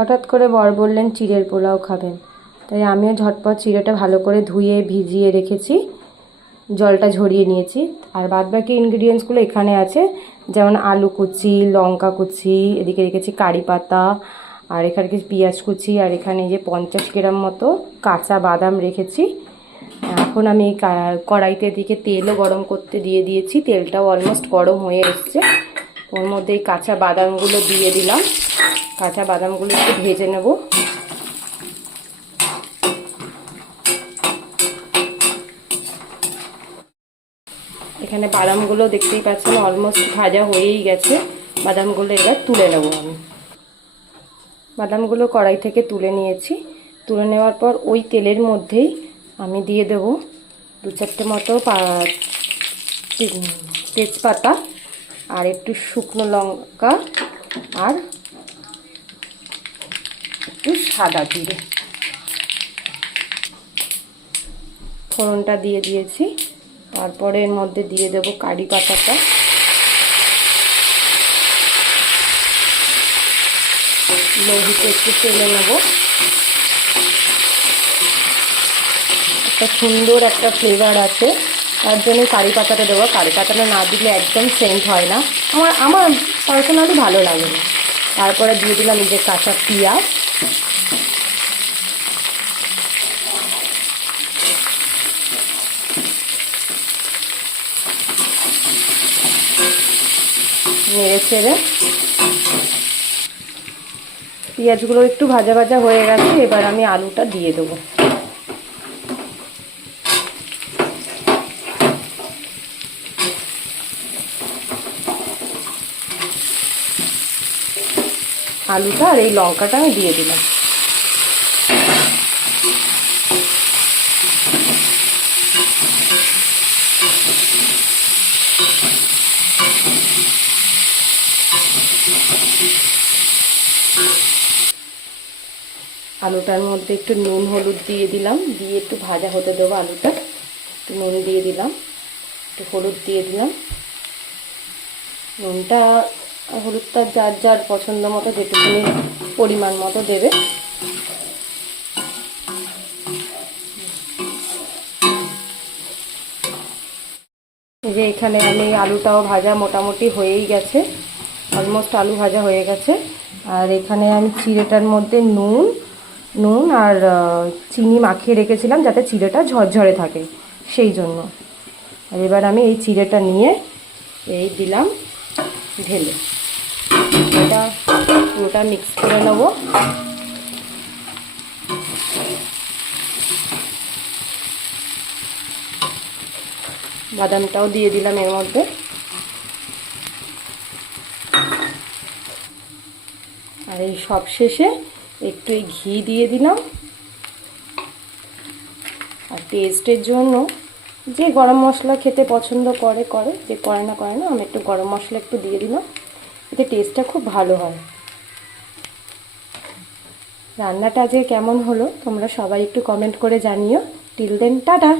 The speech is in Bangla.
হঠাৎ করে বর বললেন চিড়ের পোলাও খাবেন, তাই আমিও ঝটপট চিড়েটা ভালো করে ধুয়ে ভিজিয়ে রেখেছি, জলটা ঝরিয়ে নিয়েছি। আর বাদবাকি ইনগ্রিডিয়েন্টসগুলো এখানে আছে, যেমন আলু কুচি, লঙ্কা কুচি, এদিকে রেখেছি কারি পাতা, আর এখানে কিছু পেঁয়াজ কুচি, আর এখানে যে 50 গ্রাম মতো কাঁচা বাদাম রেখেছি। এখন আমি কড়াইতে দিকে তেলও গরম করতে দিয়ে দিয়েছি, তেলটাও অলমোস্ট গরম হয়ে এসছে। ওর মধ্যে এই কাঁচা বাদামগুলো দিয়ে দিলাম, কাঁচা বাদামগুলো একটু ভেজে নেব। এখানে বাদামগুলো দেখতেই পাচ্ছেন অলমোস্ট ভাজা হয়েই গেছে। বাদামগুলো এবার তুলে নেব আমি। বাদামগুলো কড়াই থেকে তুলে নিয়েছি। তুলে নেওয়ার পর ওই তেলের মধ্যেই আমি দিয়ে দেব 2-4টে মতো তেজপাতা, আর একটু শুকনো লঙ্কা, আর একটু সাদা জিরে। ফোড়নটা দিয়ে দিয়েছি। তারপরে এর মধ্যে দিয়ে দেব কারি পাতাটা, লৌহিতে একটু তেলে নেব। একটা সুন্দর একটা ফ্লেভার আছে, তার জন্য কারি পাতাটা দেবো। কারি পাতাটা না দিলে একদম সেন্ট হয় না, আমার পার্সোনালি ভালো লাগে না। তারপরে দিয়ে দিলাম এই যে কাঁচা পেঁয়াজ, নেড়ে ছেড়ে পেঁয়াজগুলো একটু ভাজা ভাজা হয়ে গেছে। এবার আমি আলুটা দিয়ে দেবো। আলুটা আর এই লঙ্কাটা আমি দিয়ে দিলাম। আলুটার মধ্যে একটু নুন হলুদ দিয়ে দিলাম, দিয়ে একটু ভাজা হতে দেবো আলুটা। একটু নুন দিয়ে দিলাম, একটু হলুদ দিয়ে দিলাম। নুনটা হলুদটা যার যার পছন্দ মতো যেটুকুনি পরিমাণ মতো দেবে। এই যে এখানে আমি আলুটাও ভাজা মোটামুটি হয়েই গেছে, অলমোস্ট আলু ভাজা হয়ে গেছে। আর এখানে আমি চিড়েটার মধ্যে নুন আর চিনি মাখিয়ে রেখেছিলাম যাতে চিড়েটা ঝরঝরে থাকে, সেই জন্য। আর এবার আমি এই চিড়েটা নিয়ে এই দিলাম ঢেলে, এটা পুরোটা মিক্স করে নেব। বাদামটাও দিয়ে দিলাম এর মধ্যে। আর এই সব শেষে একটু এই ঘি দিয়ে দিলাম। আর টেস্টের জন্য যে গরম মশলা খেতে পছন্দ করে, যে করে না আমি একটু গরম মশলা একটু দিয়ে দিলাম, এতে টেস্টটা খুব ভালো হয়। রান্নাটা আজকে কেমন হলো তোমরা সবাই একটু কমেন্ট করে জানিও। Till then, tata.